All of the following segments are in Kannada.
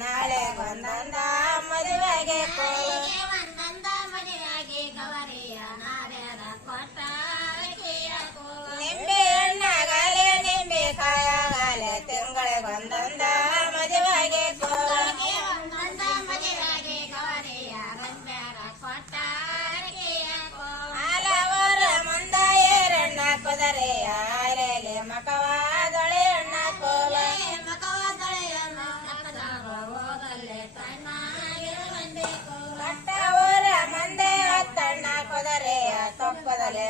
ನಾಳೆ ಬಂದಂದ ಮದುವೆಗೆ ಕೋ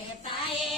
Senta aí.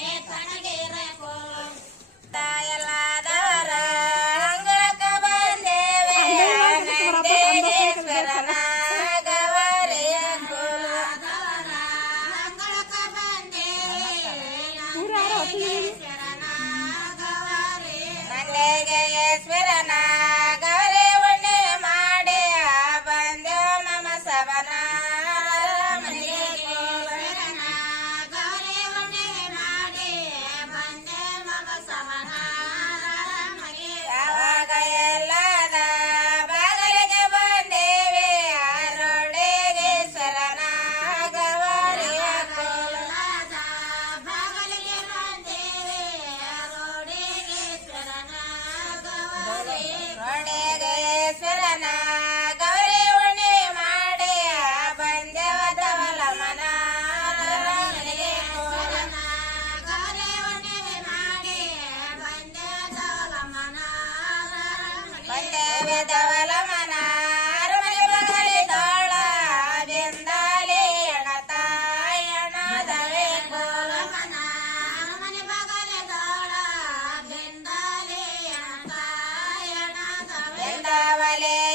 Lele.